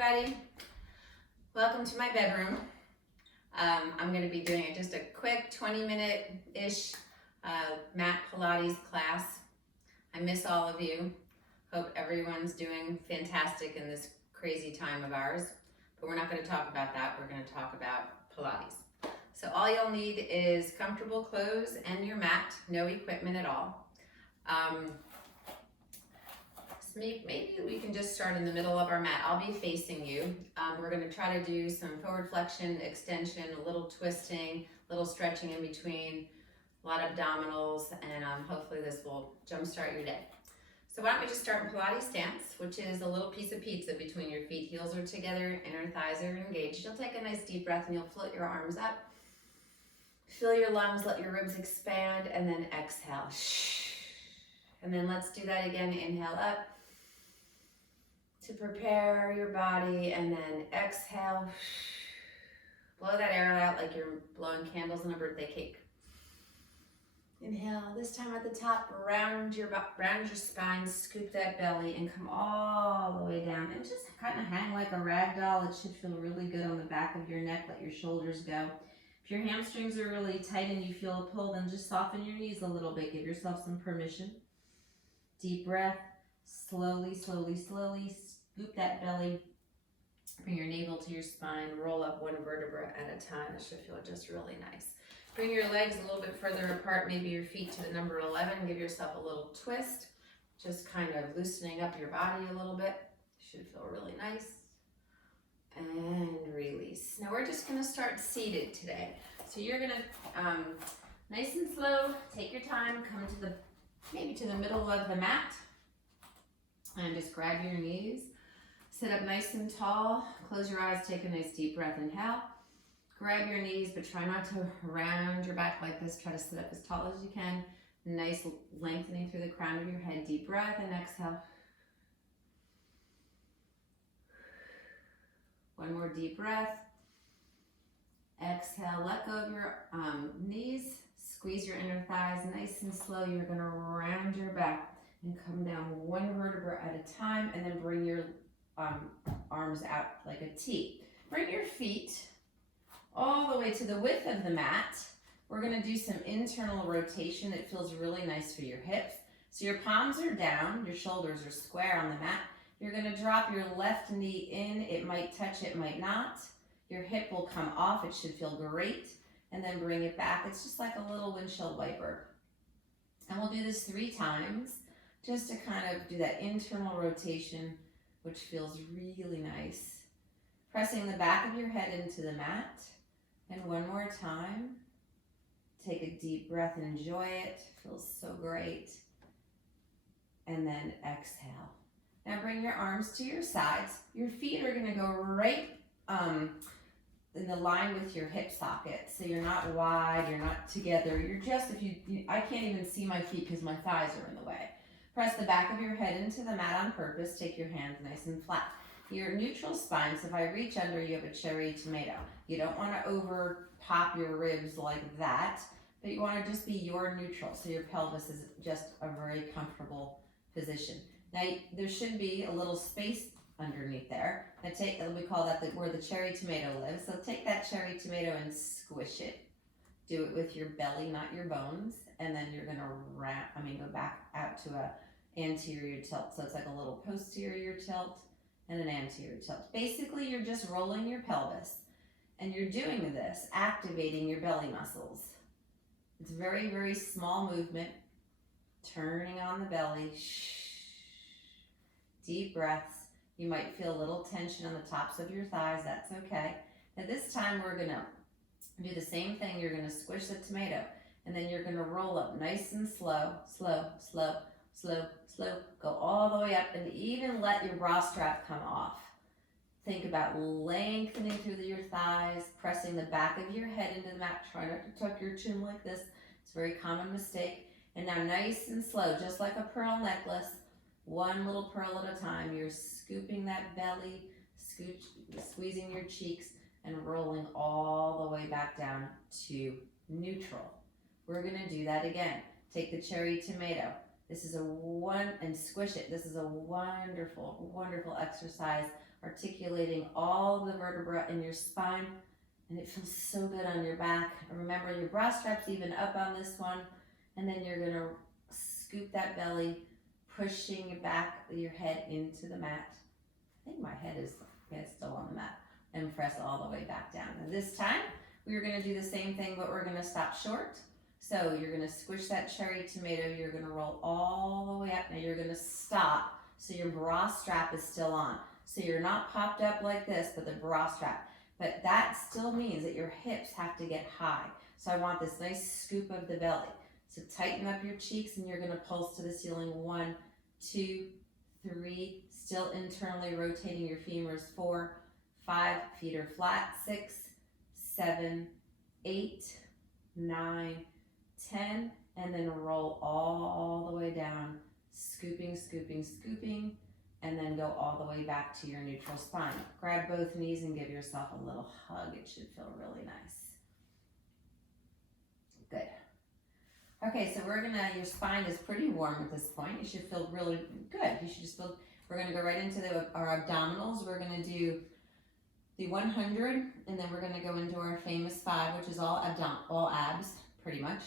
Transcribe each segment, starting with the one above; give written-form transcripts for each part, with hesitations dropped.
everybody. Welcome to my bedroom. I'm going to be doing just a quick 20-minute-ish mat Pilates class. I miss all of you. Hope everyone's doing fantastic in this crazy time of ours. But we're not going to talk about that. We're going to talk about Pilates. So all you'll need is comfortable clothes and your mat, no equipment at all. Maybe we can just start in the middle of our mat. I'll be facing you. We're going to try to do some forward flexion, extension, a little twisting, a little stretching in between, a lot of abdominals, and hopefully this will jumpstart your day. So why don't we just start in Pilates stance, which is a little piece of pizza between your feet. Heels are together, inner thighs are engaged. You'll take a nice deep breath and you'll float your arms up. Fill your lungs, let your ribs expand, and then exhale. And then let's do that again. Inhale up to prepare your body, and then exhale. Blow that air out like you're blowing candles on a birthday cake. Inhale. This time at the top, round your spine, scoop that belly, and come all the way down. And just kind of hang like a rag doll. It should feel really good on the back of your neck. Let your shoulders go. If your hamstrings are really tight and you feel a pull, then just soften your knees a little bit. Give yourself some permission. Deep breath. Slowly, slowly, slowly. Scoop that belly. Bring your navel to your spine. Roll up one vertebra at a time. It should feel just really nice. Bring your legs a little bit further apart, maybe your feet to the number 11. Give yourself a little twist. Just kind of loosening up your body a little bit. Should feel really nice. And release. Now we're just going to start seated today. So you're going to, nice and slow, take your time, come to maybe to the middle of the mat. And just grab your knees. Sit up nice and tall. Close your eyes, take a nice deep breath. Inhale. Grab your knees, but try not to round your back like this. Try to sit up as tall as you can. Nice lengthening through the crown of your head. Deep breath and exhale. One more deep breath. Exhale, let go of your knees. Squeeze your inner thighs nice and slow. You're going to round your back and come down one vertebra at a time, and then bring your arms out like a T. Bring your feet all the way to the width of the mat. We're going to do some internal rotation. It feels really nice for your hips. So your palms are down, your shoulders are square on the mat. You're going to drop your left knee in. It might touch, it might not. Your hip will come off. It should feel great. And then bring it back. It's just like a little windshield wiper. And we'll do this 3 times just to kind of do that internal rotation, which feels really nice. Pressing the back of your head into the mat. And one more time. Take a deep breath and enjoy it. Feels so great. And then exhale. Now bring your arms to your sides. Your feet are going to go right in the line with your hip socket. So you're not wide, you're not together. You're just, I can't even see my feet because my thighs are in the way. Press the back of your head into the mat on purpose. Take your hands nice and flat. Your neutral spine, so if I reach under, you have a cherry tomato. You don't want to over pop your ribs like that, but you want to just be your neutral. So your pelvis is just a very comfortable position. Now, there should be a little space underneath there. Now we call that where the cherry tomato lives. So take that cherry tomato and squish it. Do it with your belly, not your bones. And then you're going to go back out to a anterior tilt. So it's like a little posterior tilt and an anterior tilt. Basically, you're just rolling your pelvis. And you're doing this, activating your belly muscles. It's a very, very small movement. Turning on the belly. Deep breaths. You might feel a little tension on the tops of your thighs. That's okay. Now this time we're going to do the same thing. You're going to squish the tomato. And then you're going to roll up nice and slow, slow, slow, slow, slow. Go all the way up and even let your bra strap come off. Think about lengthening through your thighs, pressing the back of your head into the mat. Try not to tuck your chin like this. It's a very common mistake. And now nice and slow, just like a pearl necklace. One little pearl at a time. You're scooping that belly, squeezing your cheeks, and rolling all the way back down to neutral. We're going to do that again. Take the cherry tomato. This is and squish it. This is a wonderful, wonderful exercise, articulating all the vertebra in your spine, and it feels so good on your back. Remember, your bra strap's even up on this one, and then you're gonna scoop that belly, pushing your back, your head into the mat. I think my head is still on the mat, and press all the way back down. And this time, we're gonna do the same thing, but we're gonna stop short. So you're gonna squish that cherry tomato, you're gonna roll all the way up. Now you're gonna stop, so your bra strap is still on. So you're not popped up like this, but the bra strap. But that still means that your hips have to get high. So I want this nice scoop of the belly. So tighten up your cheeks, and you're gonna pulse to the ceiling. 1, 2, 3, still internally rotating your femurs. 4, 5, feet are flat. 6, 7, 8, 9, 10, and then roll all the way down, scooping, scooping, scooping, and then go all the way back to your neutral spine. Grab both knees and give yourself a little hug. It should feel really nice. Good. Okay, so your spine is pretty warm at this point. You should feel really good. You should just feel, we're gonna go right into our abdominals. We're gonna do the 100, and then we're gonna go into our famous 5, which is all abs, pretty much.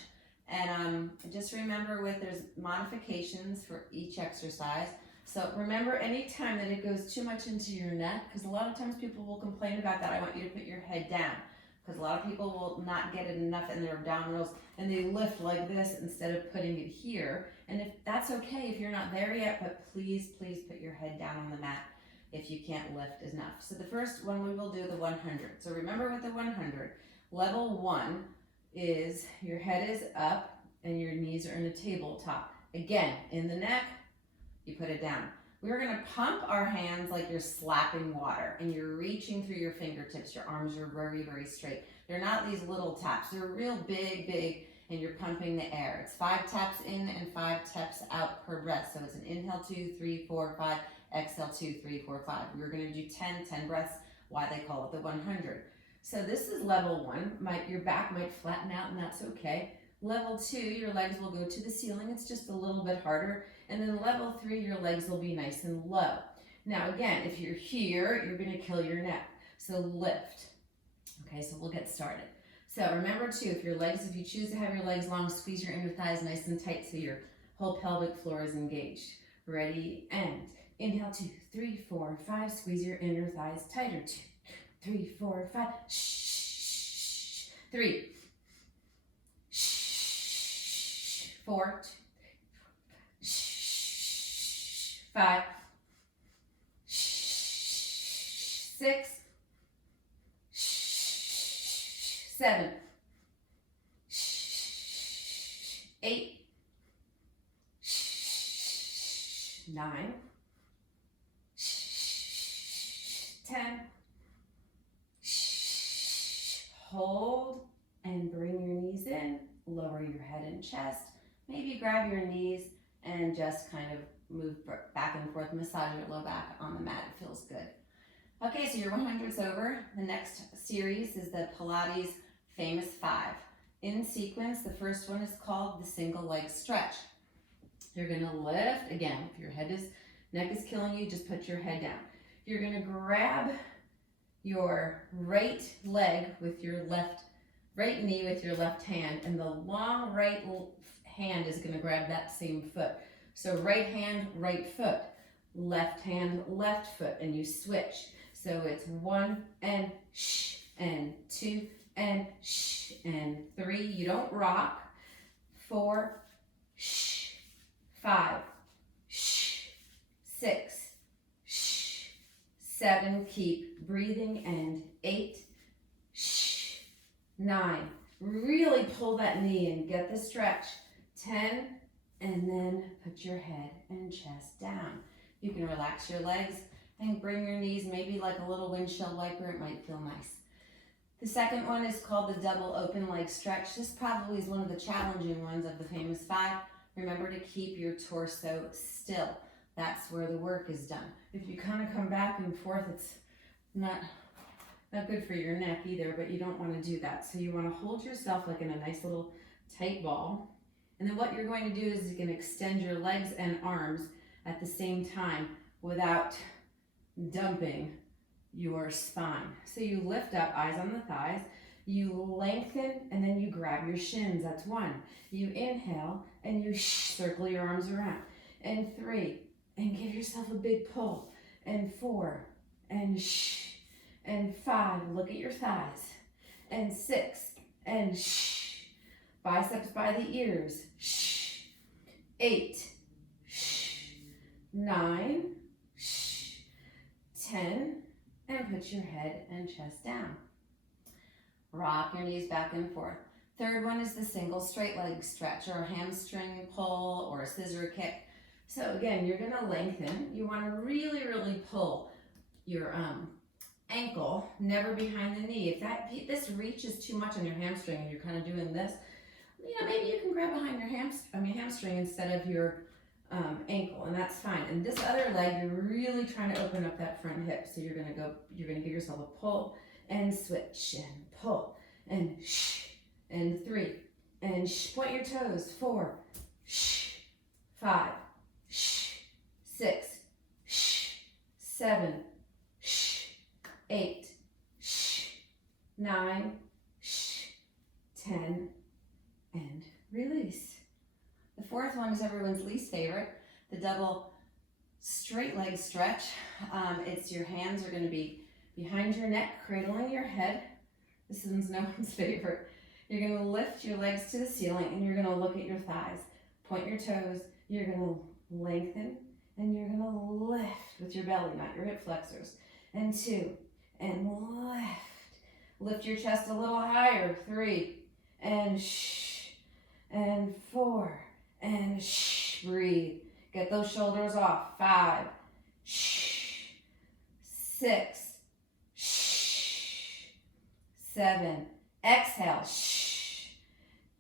And just remember there's modifications for each exercise. So remember, anytime that it goes too much into your neck, because a lot of times people will complain about that, I want you to put your head down. Because a lot of people will not get it enough in their abdominals, and they lift like this instead of putting it here. And if that's okay if you're not there yet, but please, please put your head down on the mat if you can't lift enough. So the first one we will do the 100. So remember with the 100, level 1 is your head is up and your knees are in the tabletop. Again, in the neck, you put it down. We're gonna pump our hands like you're slapping water, and you're reaching through your fingertips. Your arms are very, very straight. They're not these little taps. They're real big, big, and you're pumping the air. It's 5 taps in and 5 taps out per breath. So it's an inhale 2, 3, 4, 5, exhale 2, 3, 4, 5. We're gonna do 10 breaths, why they call it the 100. So this is level 1. Your back might flatten out, and that's okay. Level 2, your legs will go to the ceiling. It's just a little bit harder. And then level 3, your legs will be nice and low. Now again, if you're here, you're gonna kill your neck. So lift. Okay, so we'll get started. So remember too, if you choose to have your legs long, squeeze your inner thighs nice and tight so your whole pelvic floor is engaged. Ready, and inhale 2, 3, 4, 5, squeeze your inner thighs tighter. 2, 3, 4, 5, shh, 3, 4, 5, 6, 7, 8, 9, 10. Hold and bring your knees in, lower your head and chest. Maybe grab your knees and just kind of move back and forth, massage your low back on the mat. It feels good. Okay, so your 100's over. The next series is the Pilates famous 5. In sequence, the first one is called the single leg stretch. You're gonna lift, again, if your neck is killing you, just put your head down. You're gonna grab your right leg with your right knee with your left hand, and the long right hand is gonna grab that same foot. So right hand, right foot, left hand, left foot, and you switch. So it's 1 and shh, and 2 and shh, and 3. You don't rock. 4, shh, 5, shh, 6, shh, 7. Keep breathing, and 8, shh, 9. Really pull that knee in. Get the stretch. 10. And then put your head and chest down. You can relax your legs and bring your knees maybe like a little windshield wiper. It might feel nice. The second one is called the double open leg stretch. This probably is one of the challenging ones of the famous 5. Remember to keep your torso still. That's where the work is done. If you kind of come back and forth, it's not good for your neck either, but you don't want to do that. So you want to hold yourself like in a nice little tight ball. And then what you're going to do is you can extend your legs and arms at the same time without dumping your spine. So you lift up, eyes on the thighs, you lengthen, and then you grab your shins. That's 1. You inhale, and you circle your arms around. And 3, and give yourself a big pull. And 4, and and 5, look at your thighs. And 6, and biceps by the ears. 8, 9, 10, and put your head and chest down. Rock your knees back and forth. Third one is the single straight leg stretch, or a hamstring pull, or a scissor kick. So again, you're gonna lengthen. You wanna really, really pull your ankle, never behind the knee. If this reaches too much on your hamstring and you're kind of doing this, maybe you can grab behind your hamstring instead of your ankle, and that's fine. And this other leg, you're really trying to open up that front hip. So you're gonna give yourself a pull and switch and pull and 3 and point your toes. 4, 5, 6, 7, 8, 9, 10, and release. The fourth one is everyone's least favorite, the double straight leg stretch. It's your hands are going to be behind your neck, cradling your head. This one's no one's favorite. You're going to lift your legs to the ceiling, and you're going to look at your thighs. Point your toes. You're going to lengthen, and you're going to lift with your belly, not your hip flexors. And 2, and lift. Lift your chest a little higher. 3, and and 4, and breathe. Get those shoulders off. 5, 6, 7, exhale,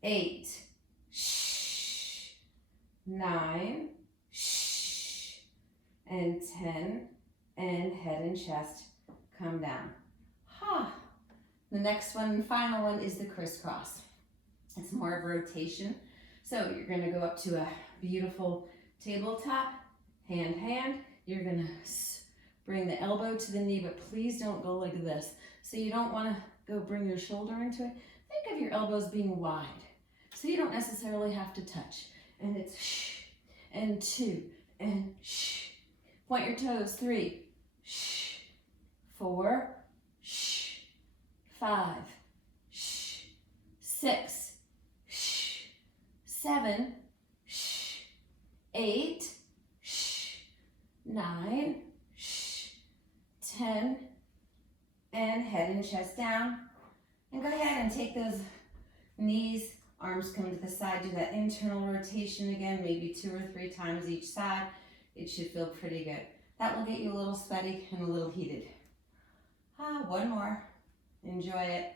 8, 9, and 10, and head and chest come down. The next one and final one is the crisscross. It's more of a rotation. So you're gonna go up to a beautiful tabletop, hand. You're gonna bring the elbow to the knee, but please don't go like this. So you don't wanna go bring your shoulder into it. Think of your elbows being wide, so you don't necessarily have to touch. And it's and 2, and point your toes. 3, 4, 5, 6, 7, 8, 9, 10, and head and chest down. And go ahead and take those knees, arms come to the side, do that internal rotation again, maybe 2 or 3 times each side. It should feel pretty good. That will get you a little sweaty and a little heated. One more. Enjoy it.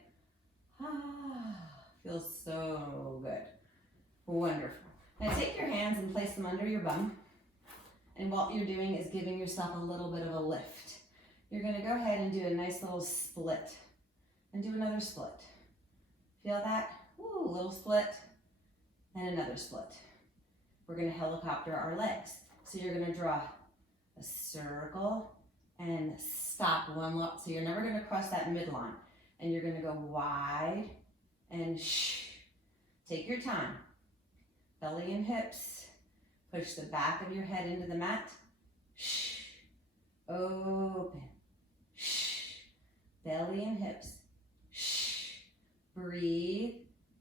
Feels so good. Wonderful. Now take your hands and place them under your bum. And what you're doing is giving yourself a little bit of a lift. You're going to go ahead and do a nice little split. And do another split. Feel that? Ooh, little split. And another split. We're going to helicopter our legs. So you're going to draw a circle and stop one look. So you're never going to cross that midline. And you're going to go wide and take your time. Belly and hips. Push the back of your head into the mat. Open. Belly and hips. Breathe.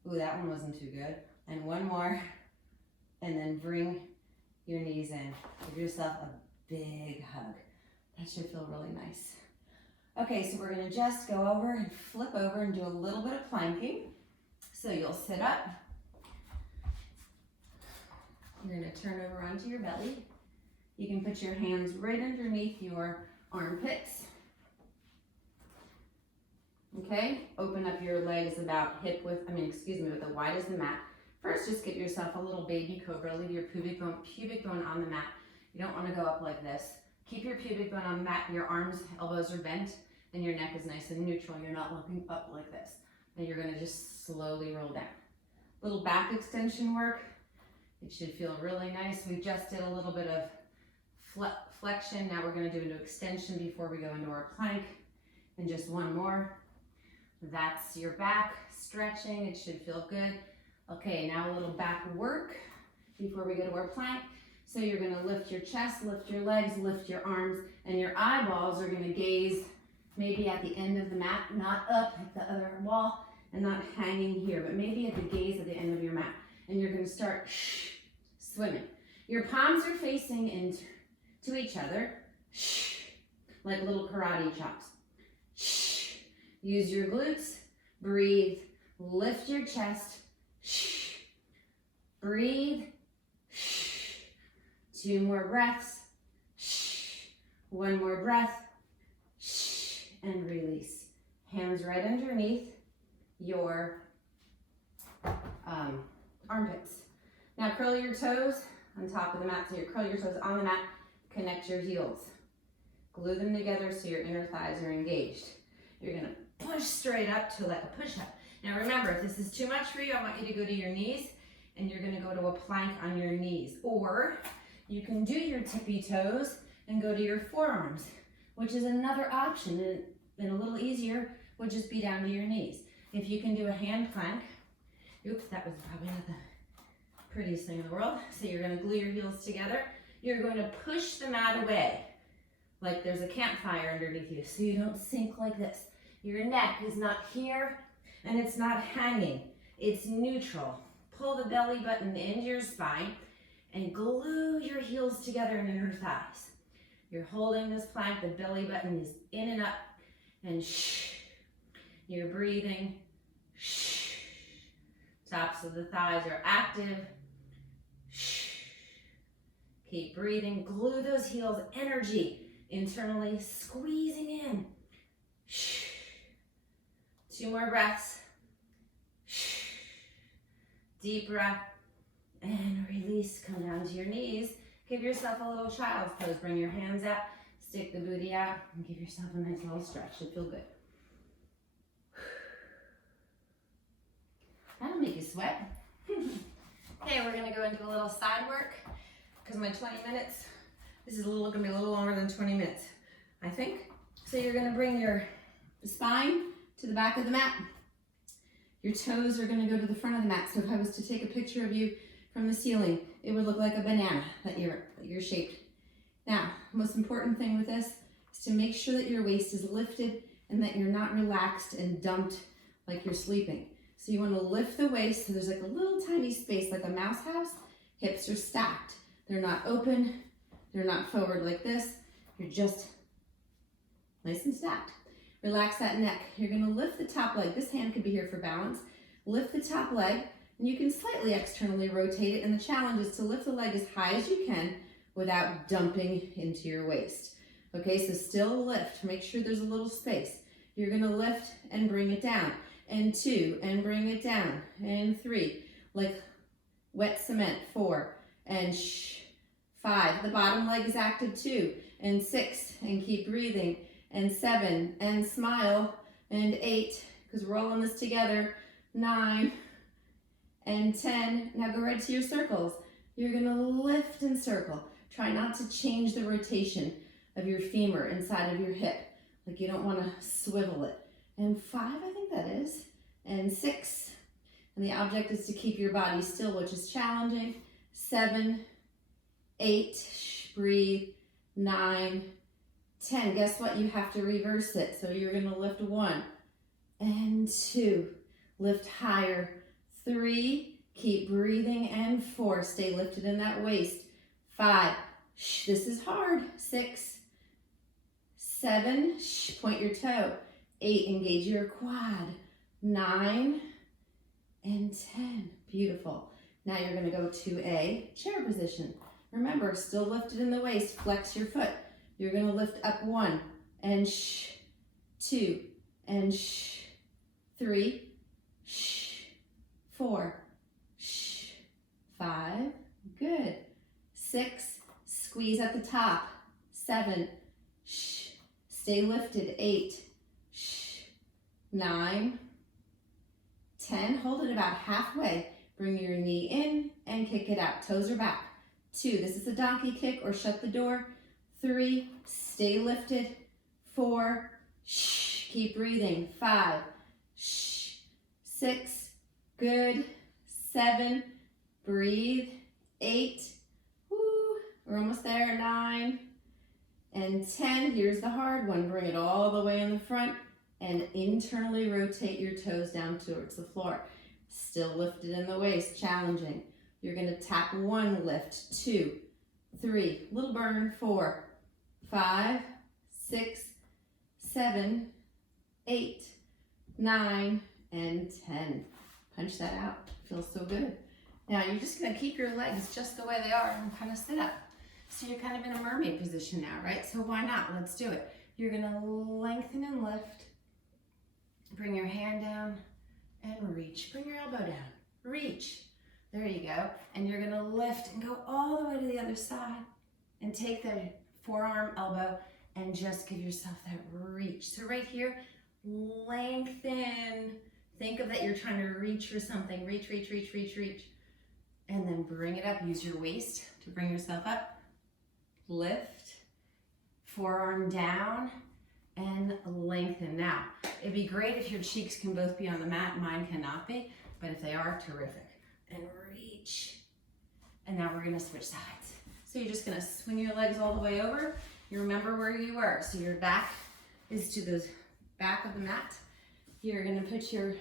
Ooh, that one wasn't too good. And one more. And then bring your knees in. Give yourself a big hug. That should feel really nice. Okay, so we're going to just go over and flip over and do a little bit of planking. So you'll sit up. You're going to turn over onto your belly. You can put your hands right underneath your armpits. Okay, open up your legs about hip width, with the wide as the mat. First, just give yourself a little baby cobra. Leave your pubic bone on the mat. You don't want to go up like this. Keep your pubic bone on the mat. Your arms, elbows are bent, and your neck is nice and neutral. You're not looking up like this. And you're going to just slowly roll down. Little back extension work. It should feel really nice. We just did a little bit of flexion. Now we're going to do an extension before we go into our plank. And just one more. That's your back stretching. It should feel good. Okay, now a little back work before we go to our plank. So you're going to lift your chest, lift your legs, lift your arms, and your eyeballs are going to gaze maybe at the end of the mat, not up at the other wall and not hanging here, but maybe at the gaze at the end of your mat. And you're going to start swimming. Your palms are facing into each other, like little karate chops. Use your glutes, breathe, lift your chest, breathe, 2 more breaths, one more breath, and release. Hands right underneath your armpits. Now curl your toes on top of the mat. So you curl your toes on the mat, connect your heels. Glue them together so your inner thighs are engaged. You're gonna push straight up to like a push-up. Now remember, if this is too much for you, I want you to go to your knees and you're gonna go to a plank on your knees. Or you can do your tippy toes and go to your forearms, which is another option and a little easier, would just be down to your knees. If you can do a hand plank, oops, that was probably not the prettiest thing in the world. So you're gonna glue your heels together. You're going to push the mat away, like there's a campfire underneath you, so you don't sink like this. Your neck is not here, and it's not hanging. It's neutral. Pull the belly button into your spine, and glue your heels together in your thighs. You're holding this plank, the belly button is in and up, and you're breathing. Tops of the thighs are active. Keep breathing. Glue those heels, energy internally squeezing in. 2 more breaths. Deep breath. And release. Come down to your knees. Give yourself a little child's pose. Bring your hands out. Stick the booty out. And give yourself a nice little stretch. It'll feel good. That'll make you sweat. Okay, we're going to go into a little side work. Because my 20 minutes, this is going to be a little longer than 20 minutes, I think. So you're going to bring your spine to the back of the mat. Your toes are going to go to the front of the mat. So if I was to take a picture of you from the ceiling, it would look like a banana that you're shaped. Now, the most important thing with this is to make sure that your waist is lifted and that you're not relaxed and dumped like you're sleeping. So you want to lift the waist so there's like a little tiny space, like a mouse house. Hips are stacked. They're not open, they're not forward like this. You're just nice and stacked. Relax that neck. You're gonna lift the top leg. This hand could be here for balance. Lift the top leg, and you can slightly externally rotate it, and the challenge is to lift the leg as high as you can without dumping into your waist. Okay, so still lift. Make sure there's a little space. You're gonna lift and bring it down, and 2, and bring it down, and 3, like wet cement, 4, and 5. The bottom leg is active 2, and 6, and keep breathing, and 7, and smile, and 8, because we're all in this together, 9, and 10. Now go right to your circles. You're gonna lift and circle. Try not to change the rotation of your femur inside of your hip. Like you don't wanna swivel it. And 5, I think that is, and 6. And the object is to keep your body still, which is challenging. 7, 8, breathe, 9, 10. Guess what? You have to reverse it. So you're going to lift 1 and 2. Lift higher. 3, keep breathing, and 4. Stay lifted in that waist. 5, this is hard. 6, 7, point your toe. 8, engage your quad. 9, and 10. Beautiful. Now you're going to go to a chair position. Remember, still lifted in the waist. Flex your foot. You're going to lift up 1 and 2 and 3, 4, 5. Good. 6, squeeze at the top. 7, stay lifted. 8, 9, 10. Hold it about halfway. Bring your knee in and kick it out. Toes are back. 2, this is a donkey kick or shut the door. 3, stay lifted. 4, shh, keep breathing. 5, shh, 6, good. 7, breathe. 8, woo, we're almost there. 9 and 10. Here's the hard one. Bring it all the way in the front and internally rotate your toes down towards the floor. Still lifted in the waist, challenging. You're going to tap 1, lift, 2, 3, little burn, 4, 5, 6, 7, 8, 9, and 10. Punch that out. Feels so good. Now you're just going to keep your legs just the way they are and kind of sit up. So you're kind of in a mermaid position now, right? So why not? Let's do it. You're going to lengthen and lift. Bring your hand down and reach. Bring your elbow down. Reach. There you go. And you're going to lift and go all the way to the other side and take the forearm, elbow, and just give yourself that reach. So right here, lengthen. Think of that you're trying to reach for something. Reach, reach, reach, reach, reach. And then bring it up. Use your waist to bring yourself up. Lift. Forearm down and lengthen. Now, it'd be great if your cheeks can both be on the mat. Mine cannot be, but if they are, terrific. And reach. And now we're gonna switch sides. So you're just gonna swing your legs all the way over. You remember where you were. So your back is to the back of the mat. You're gonna put your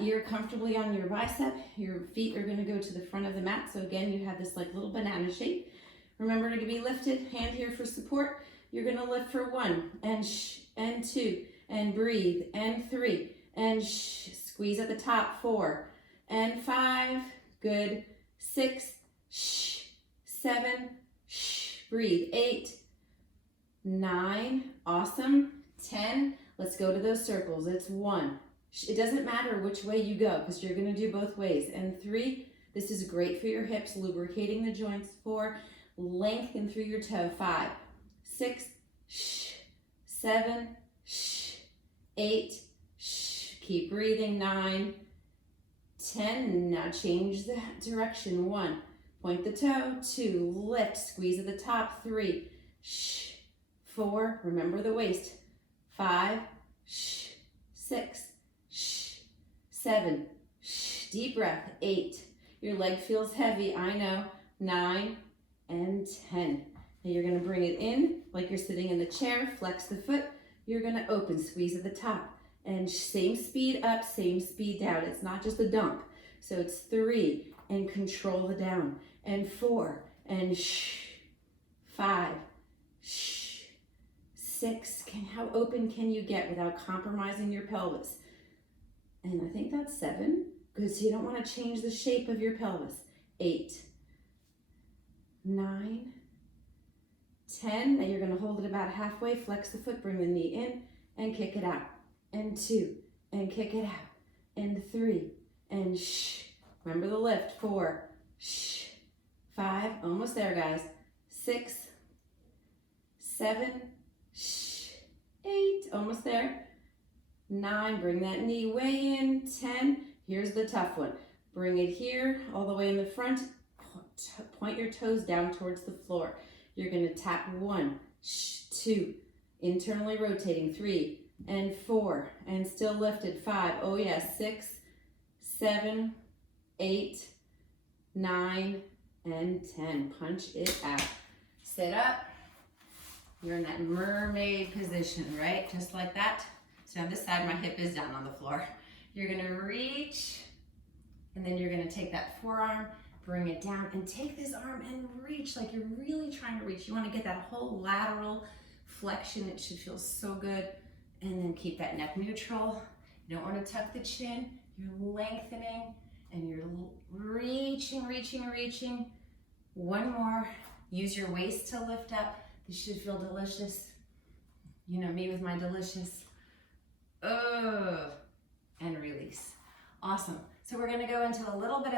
ear comfortably on your bicep. Your feet are gonna go to the front of the mat. So again, you have this like little banana shape. Remember to be lifted, hand here for support. You're gonna lift for 1 and 2 and breathe and 3 and squeeze at the top. 4 and 5, good. 6, 7, breathe. 8, 9, awesome. 10, let's go to those circles. It's 1. It doesn't matter which way you go because you're gonna do both ways. And 3, this is great for your hips, lubricating the joints. 4, lengthen through your toe. 5, 6, 7, 8, keep breathing. 9, 10, now change the direction. 1, point the toe. 2, lift, squeeze at the top. 3, 4, remember the waist. 5, 6, 7, deep breath. 8, your leg feels heavy, I know. 9 and 10. Now you're gonna bring it in like you're sitting in the chair, flex the foot. You're gonna open, squeeze at the top. And same speed up, same speed down. It's not just a dump. So it's 3 and control the down. And 4 and 5, 6. How open can you get without compromising your pelvis? And I think that's 7. Good, so you don't wanna change the shape of your pelvis. 8, 9, 10. Now you're gonna hold it about halfway, flex the foot, bring the knee in and kick it out. And 2, and kick it out. And 3, and remember the lift. 4, 5, almost there guys. 6, 7, 8, almost there. 9, bring that knee way in. 10, here's the tough one. Bring it here, all the way in the front. Point your toes down towards the floor. You're gonna tap 1, 2, internally rotating. 3, and 4, and still lifted. 5, oh yes. 6, 7, 8, 9, and 10. Punch it out. Sit up. You're in that mermaid position, right? Just like that. So on this side, my hip is down on the floor. You're gonna reach, and then you're gonna take that forearm, bring it down, and take this arm and reach like you're really trying to reach. You wanna get that whole lateral flexion. It should feel so good. And then keep that neck neutral. You don't want to tuck the chin. You're lengthening and you're reaching, reaching, reaching. 1 more. Use your waist to lift up. This should feel delicious. You know me with my delicious. Oh, and release. Awesome. So we're going to go into a little bit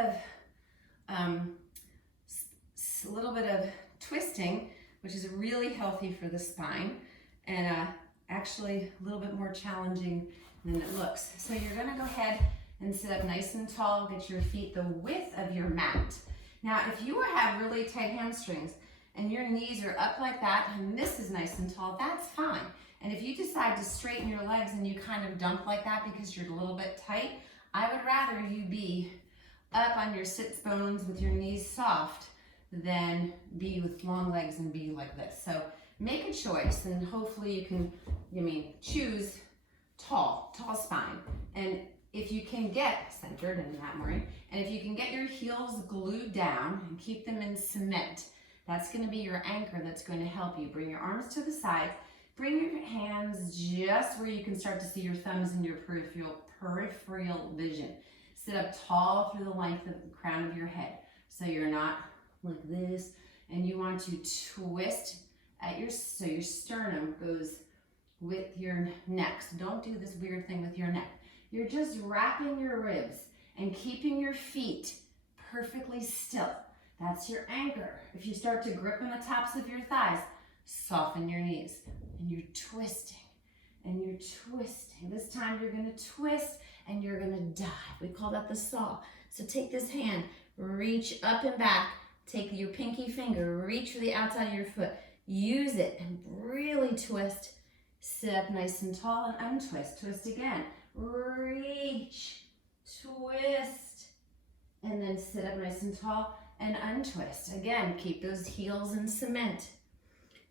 of twisting, which is really healthy for the spine. And actually a little bit more challenging than it looks. So you're gonna go ahead and sit up nice and tall. Get your feet the width of your mat. Now, if you have really tight hamstrings and your knees are up like that and this is nice and tall, that's fine. And if you decide to straighten your legs and you kind of dump like that because you're a little bit tight, I would rather you be up on your sits bones with your knees soft than be with long legs and be like this. So make a choice, and hopefully you can, choose tall spine. And if you can get centered in that, Maureen, and if you can get your heels glued down and keep them in cement, that's going to be your anchor that's going to help you. Bring your arms to the side. Bring your hands just where you can start to see your thumbs and your peripheral vision. Sit up tall through the length of the crown of your head. So you're not like this, and you want to twist at so your sternum goes with your neck. So don't do this weird thing with your neck. You're just wrapping your ribs and keeping your feet perfectly still. That's your anchor. If you start to grip on the tops of your thighs, soften your knees, and you're twisting, and you're twisting. This time you're gonna twist and you're gonna dive. We call that the saw. So take this hand, reach up and back, take your pinky finger, reach for the outside of your foot, use it and really twist. Sit up nice and tall and untwist, twist again. Reach, twist, and then sit up nice and tall and untwist. Again, keep those heels in cement.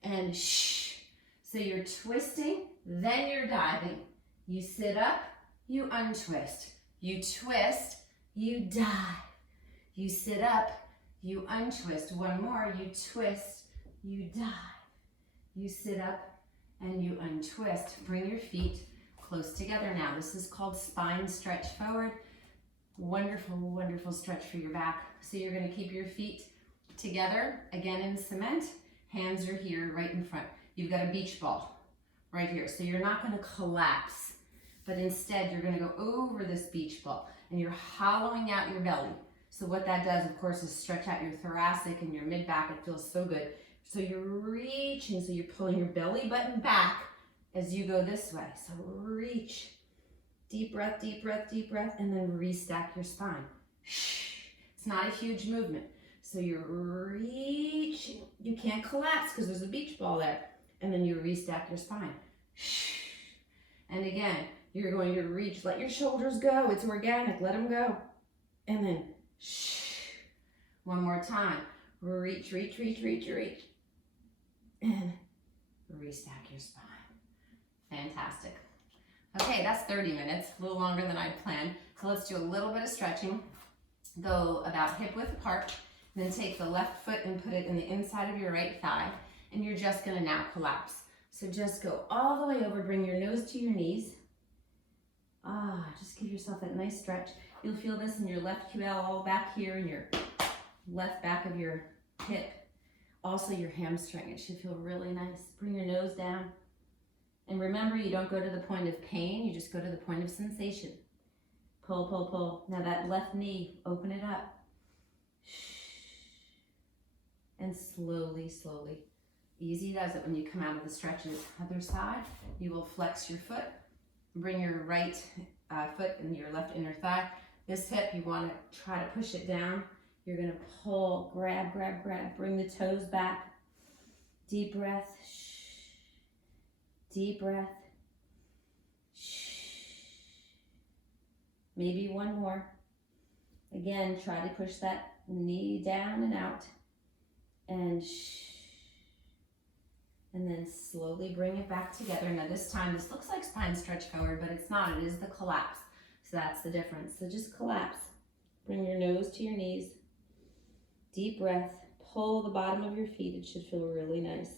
And shh. So you're twisting, then you're diving. You sit up, you untwist. You twist, you dive. You sit up, you untwist. One more, you twist, you dive. You sit up and you untwist. Bring your feet close together now. This is called spine stretch forward. Wonderful, wonderful stretch for your back. So you're gonna keep your feet together, again in cement. Hands are here right in front. You've got a beach ball right here. So you're not gonna collapse, but instead you're gonna go over this beach ball and you're hollowing out your belly. So what that does, of course, is stretch out your thoracic and your mid-back. It feels so good. So you're reaching, so you're pulling your belly button back as you go this way. So reach, deep breath, deep breath, deep breath, and then restack your spine. It's not a huge movement. So you're reaching. You can't collapse because there's a beach ball there. And then you restack your spine. And again, you're going to reach. Let your shoulders go. It's organic. Let them go. And then one more time. Reach, reach, reach, reach, reach. And restack your spine. Fantastic. Okay, that's 30 minutes, a little longer than I'd planned. So let's do a little bit of stretching. Go about hip width apart, then take the left foot and put it in the inside of your right thigh, and you're just gonna now collapse. So just go all the way over, bring your nose to your knees. Just give yourself that nice stretch. You'll feel this in your left QL all back here in your left back of your hip. Also your hamstring, it should feel really nice. Bring your nose down. And remember, you don't go to the point of pain, you just go to the point of sensation. Pull, pull, pull. Now that left knee, open it up. And slowly, slowly. Easy does it when you come out of the stretches. Other side, you will flex your foot. Bring your right foot in your left inner thigh. This hip, you want to try to push it down. You're going to pull, grab, grab, grab. Bring the toes back. Deep breath. Deep breath. Maybe one more. Again, try to push that knee down and out. And then slowly bring it back together. Now this time, this looks like spine stretch forward, but it's not. It is the collapse. So that's the difference. So just collapse. Bring your nose to your knees. Deep breath. Pull the bottom of your feet. It should feel really nice.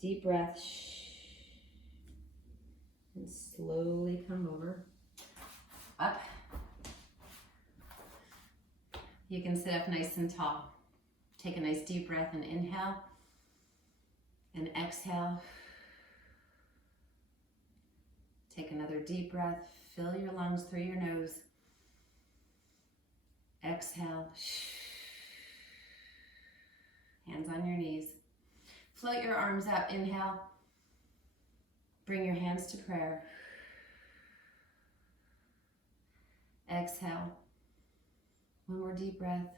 Deep breath. And slowly come over. Up. You can sit up nice and tall. Take a nice deep breath and inhale. And exhale. Take another deep breath. Fill your lungs through your nose. Exhale. Hands on your knees. Float your arms up. Inhale. Bring your hands to prayer. Exhale. One more deep breath.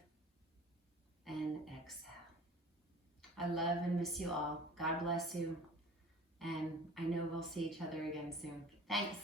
And exhale. I love and miss you all. God bless you. And I know we'll see each other again soon. Thanks.